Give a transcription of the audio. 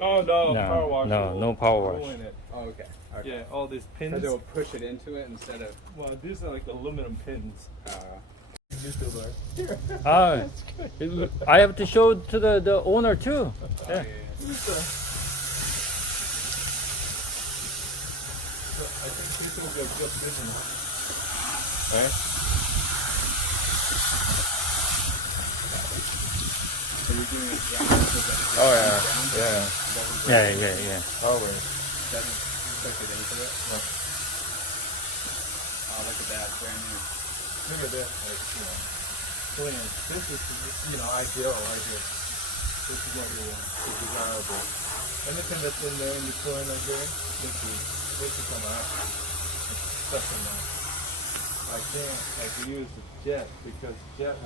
Oh no, power washer. no will power wash. ruin it. Oh, okay. Okay. Yeah, all these pins. Because it will push it into it instead of. Well, these are like aluminum pins. YouTuber. I have to show to the owner too. Oh, Yeah. I think this will be a good business. Right? So you're doing it down so that it Oh down, yeah. doesn't break, Yeah. Always. doesn't push it into it. Oh, look at that, brand new. Look at this, like, clean. This is, ideal right here. This is what you want. This is desirable. Anything that's in there in the corner here, this is come out. It's such a nice. I can't use the jet because jet